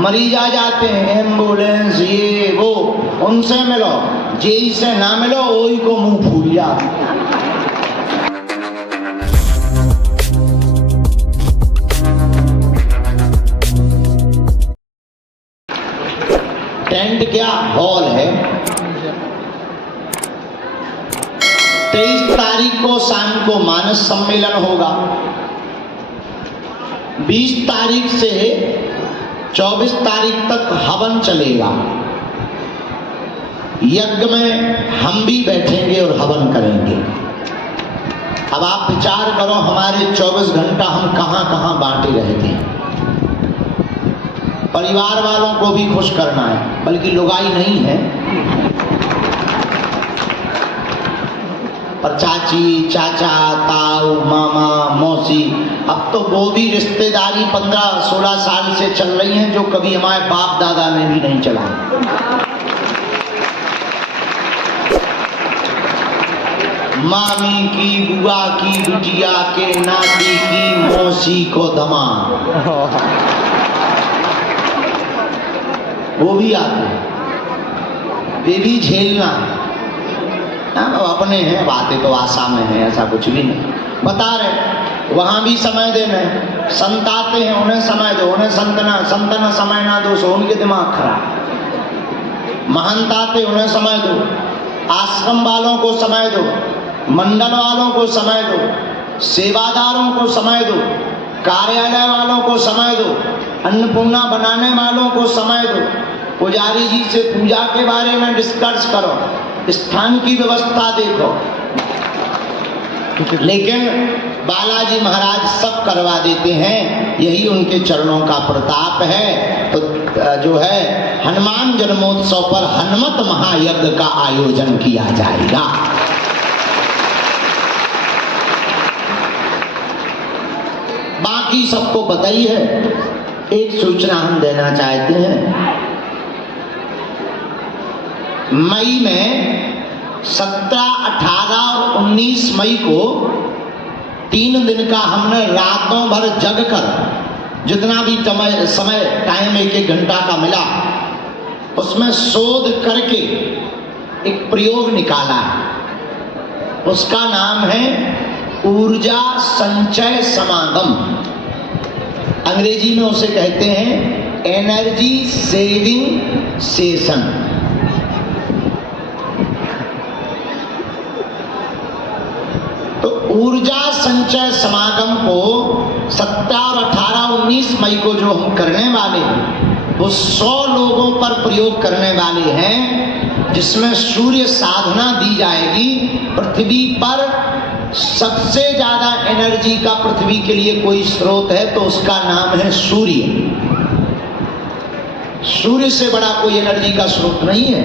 मरीज आ जाते हैं, एम्बुलेंस ये वो, उनसे मिलो, जेई से ना मिलो, वही को मुंह फूल जाता। टेंट क्या हॉल है। 23 तारीख को शाम को मानस सम्मेलन होगा। 20 तारीख से 24 तारीख तक हवन चलेगा। यज्ञ में हम भी बैठेंगे और हवन करेंगे। अब आप विचार करो, हमारे 24 घंटा हम कहां कहां बांटे रहते हैं। परिवार वालों को भी खुश करना है, बल्कि लुगाई नहीं है, पर चाची, चाचा, ताऊ, मामा, मौसी, अब तो वो भी रिश्तेदारी 15-16 साल से चल रही हैं जो कभी हमारे बाप दादा ने भी नहीं चला। मामी की, बुआ की, बिटिया के, नाती की, मौसी को धमा, वो भी आते हैं, वे भी झेलना। अपने हैं, बातें तो आशा में है, ऐसा कुछ भी नहीं। बता रहे वहां भी समय देना है। संत आते हैं, उन्हें समय दो, उन्हें संतना समय ना दो, सो उनके दिमाग खराब। महंत आते, उन्हें समय दो, आश्रम वालों को समय दो, मंडल वालों को समय दो, सेवादारों को समय दो, कार्यालय वालों को समय दो, अन्नपूर्णा बनाने वालों को समय दो, पुजारी जी से पूजा के बारे में डिस्कस करो, स्थान की व्यवस्था देखो। लेकिन बालाजी महाराज सब करवा देते हैं, यही उनके चरणों का प्रताप है। तो जो है हनुमान जन्मोत्सव पर हनुमत महायज्ञ का आयोजन किया जाएगा। बाकी सबको पता ही है। एक सूचना हम देना चाहते हैं। मई में 17, 18 और 19 मई को 3 दिन का हमने रातों भर जग कर जितना भी समय टाइम 1-1 घंटा का मिला, उसमें शोध करके एक प्रयोग निकाला है। उसका नाम है ऊर्जा संचय समागम। अंग्रेजी में उसे कहते हैं एनर्जी सेविंग सेशन। ऊर्जा संचय समागम को 17 और 18, 19 मई को जो हम करने वाले हैं, वो 100 लोगों पर प्रयोग करने वाले हैं, जिसमें सूर्य साधना दी जाएगी। पृथ्वी पर सबसे ज्यादा एनर्जी का पृथ्वी के लिए कोई स्रोत है तो उसका नाम है सूर्य। सूर्य से बड़ा कोई एनर्जी का स्रोत नहीं है।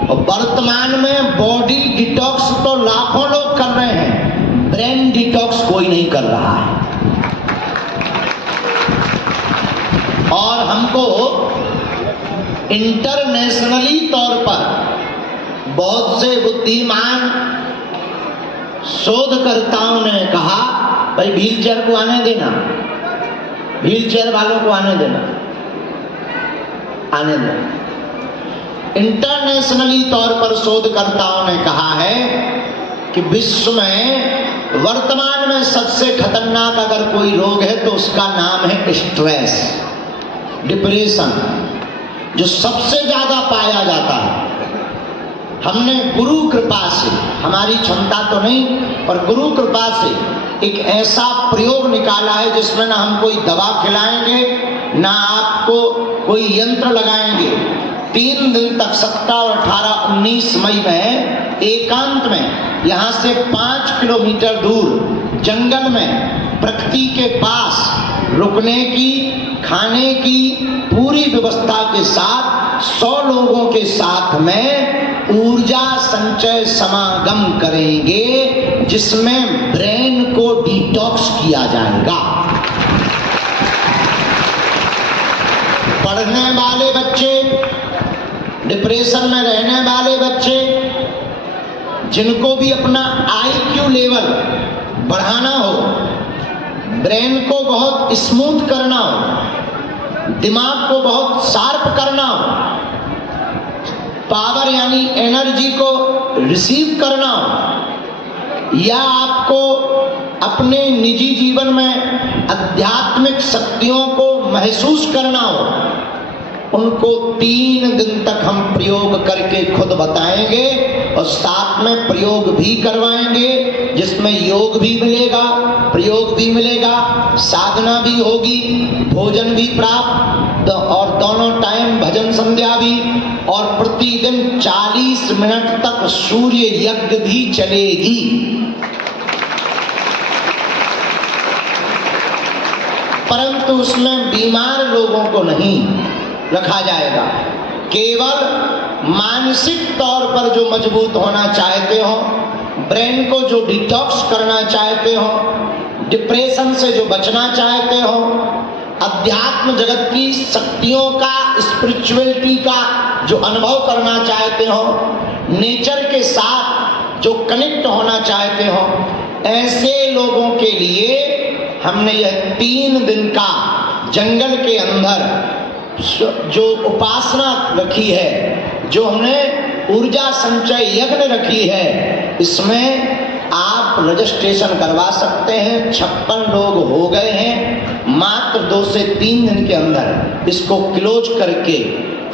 और वर्तमान में बॉडी डिटॉक्स तो लाखों लोग कर रहे हैं, ब्रेन डिटॉक्स कोई नहीं कर रहा है। और हमको इंटरनेशनली तौर पर बहुत से बुद्धिमान शोधकर्ताओं ने कहा, भाई व्हील चेयर को आने देना, व्हील चेयर वालों को आने देना। इंटरनेशनली तौर पर शोधकर्ताओं ने कहा है कि विश्व में वर्तमान में सबसे खतरनाक अगर कोई रोग है तो उसका नाम है स्ट्रेस, डिप्रेशन, जो सबसे ज्यादा पाया जाता है। हमने गुरु कृपा से, हमारी क्षमता तो नहीं, पर गुरु कृपा से एक ऐसा प्रयोग निकाला है जिसमें ना हम कोई दवा खिलाएंगे, ना आपको कोई यंत्र लगाएंगे। 3 दिन तक 17 और 18, 19 मई में एकांत में यहाँ से 5 किलोमीटर दूर जंगल में प्रकृति के पास रुकने की, खाने की पूरी व्यवस्था के साथ 100 लोगों के साथ में ऊर्जा संचय समागम करेंगे, जिसमें ब्रेन को डिटॉक्स किया जाएगा। पढ़ने वाले बच्चे, डिप्रेशन में रहने वाले बच्चे, जिनको भी अपना IQ लेवल बढ़ाना हो, ब्रेन को बहुत स्मूथ करना हो, दिमाग को बहुत शार्प करना हो, पावर यानी एनर्जी को रिसीव करना हो, या आपको अपने निजी जीवन में आध्यात्मिक शक्तियों को महसूस करना हो, उनको 3 दिन तक हम प्रयोग करके खुद बताएंगे और साथ में प्रयोग भी करवाएंगे, जिसमें योग भी मिलेगा, प्रयोग भी मिलेगा, साधना भी होगी, भोजन भी प्राप्त और दोनों टाइम भजन संध्या भी, और प्रतिदिन 40 मिनट तक सूर्य यज्ञ भी चलेगी। परंतु उसमें बीमार लोगों को नहीं रखा जाएगा, केवल मानसिक तौर पर जो मजबूत होना चाहते हो, ब्रेन को जो डिटॉक्स करना चाहते हो, डिप्रेशन से जो बचना चाहते हो, अध्यात्म जगत की शक्तियों का, स्पिरिचुअलिटी का जो अनुभव करना चाहते हो, नेचर के साथ जो कनेक्ट होना चाहते हो, ऐसे लोगों के लिए हमने यह 3 दिन का जंगल के अंदर जो उपासना रखी है, जो हमने ऊर्जा संचय यज्ञ रखी है, इसमें आप रजिस्ट्रेशन करवा सकते हैं। 56 लोग हो गए हैं। मात्र 2 से 3 दिन के अंदर इसको क्लोज करके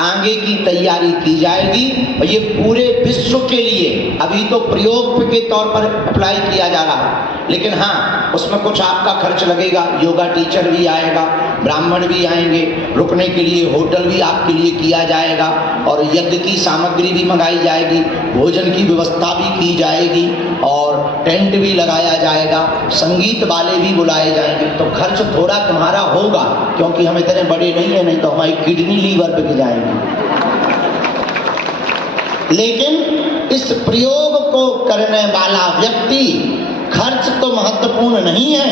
आगे की तैयारी की जाएगी। और ये पूरे विश्व के लिए अभी तो प्रयोग के तौर पर अप्लाई किया जा रहा है, लेकिन हाँ, उसमें कुछ आपका खर्च लगेगा। योगा टीचर भी आएगा, ब्राह्मण भी आएंगे, रुकने के लिए होटल भी आपके लिए किया जाएगा, और यज्ञ की सामग्री भी मंगाई जाएगी, भोजन की व्यवस्था भी की जाएगी, और टेंट भी लगाया जाएगा, संगीत वाले भी बुलाए जाएंगे। तो खर्च थोड़ा तुम्हारा होगा, क्योंकि हम इतने बड़े नहीं है, नहीं तो हमारी किडनी लीवर बिक जाएंगे। लेकिन इस प्रयोग को करने वाला व्यक्ति खर्च तो महत्वपूर्ण नहीं है,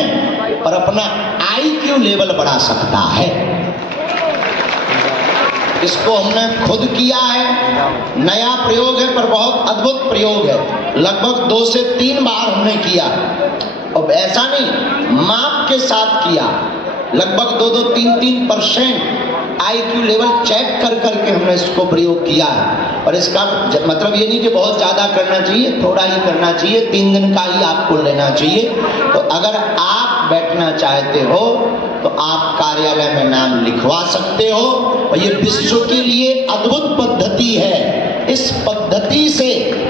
पर अपना IQ लेवल बढ़ा सकता है। इसको हमने खुद किया है, नया प्रयोग है पर बहुत अद्भुत प्रयोग है। लगभग 2 से 3 बार हमने किया, और ऐसा नहीं, माप के साथ किया। लगभग 2-2, 3-3% IQ लेवल चेक कर करके हमने इसको प्रयोग किया है। और इसका मतलब ये नहीं कि बहुत ज़्यादा करना चाहिए, थोड़ा ही करना चाहिए, 3 दिन का ही आपको लेना चाहिए। तो अगर आप बैठना चाहते हो तो आप कार्यालय में नाम लिखवा सकते हो, और ये विश्व के लिए अद्भुत पद्धति है। इस पद्धति से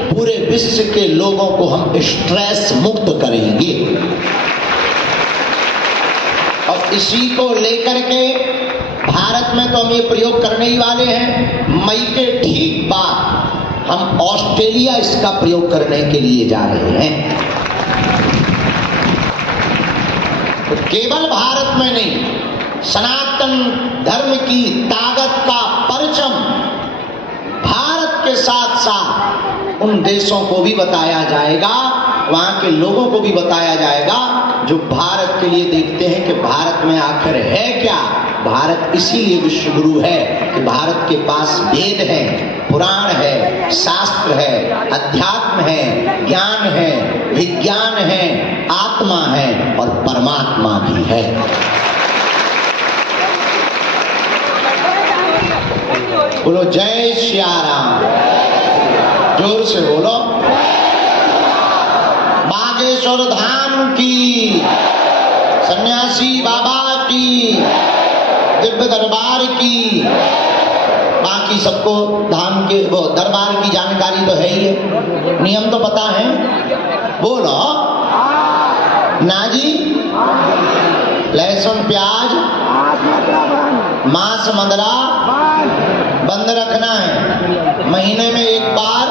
पूरे विश्व के लोगों को हम स्ट्रेस मुक्त करेंगे। और इसी को लेकर के भारत में तो हम ये प्रयोग करने ही वाले हैं। मई के ठीक बाद हम ऑस्ट्रेलिया इसका प्रयोग करने के लिए जा रहे हैं। तो केवल भारत में नहीं, सनातन धर्म की ताकत का परचम भारत के साथ साथ उन देशों को भी बताया जाएगा, वहां के लोगों को भी बताया जाएगा जो भारत के लिए देखते हैं कि भारत में आखिर है क्या। भारत इसीलिए विश्व गुरु है कि भारत के पास वेद है, पुराण है, शास्त्र है, अध्यात्म है, ज्ञान है, विज्ञान है, आत्मा है और परमात्मा भी है। बोलो जय श्री राम, जोर से बोलो। बागेश्वर धाम की, सन्यासी बाबा की, दिव्य दरबार की। बाकी सबको धाम के वो दरबार की जानकारी तो है ही है, नियम तो पता है। बोलो ना जी। लहसुन प्याज मांस मदरा बंद रखना है। महीने में एक बार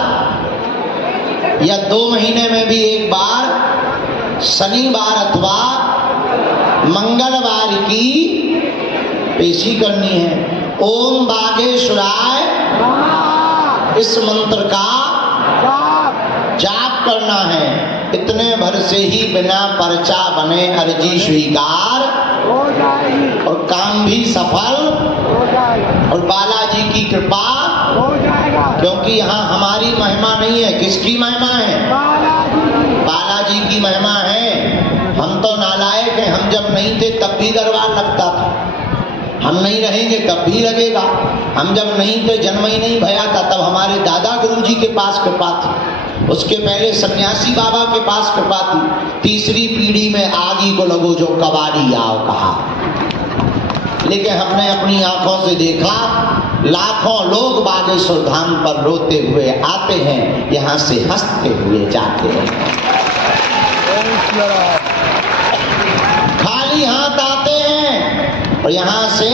या 2 महीने में भी एक बार, शनिवार अथवा मंगलवार की पेशी करनी है। ओम बागेश्वराय इस मंत्र का जाप करना है। इतने भर से ही बिना पर्चा बने अर्जी स्वीकार हो जाएगी और काम भी सफल हो जाएगा और बालाजी की कृपा हो जाएगा। क्योंकि यहाँ हमारी महिमा नहीं है, किसकी महिमा है? बालाजी की महिमा है। हम तो नालायक हैं, हम जब नहीं थे तब भी दरबार लगता था। हम नहीं रहेंगे तब भी लगेगा। हम जब नहीं थे, जन्म ही नहीं भया था, तब हमारे दादा गुरुजी के पास कृपा थी, उसके पहले सन्यासी बाबा के पास कृपा थी, तीसरी पीढ़ी में आगी को लगो जो कबाड़ी आओ कहा। लेकिन हमने अपनी आंखों से देखा, लाखों लोग बागेश्वर धाम पर रोते हुए आते हैं, यहाँ से हंसते हुए जाते हैं। खाली हाथ आते हैं और यहाँ से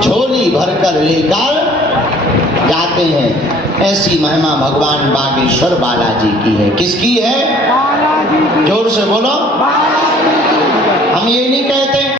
झोली भरकर लेकर जाते हैं। ऐसी महिमा भगवान बागेश्वर बालाजी की है। किसकी है? जोर से बोलो। हम ये नहीं कहते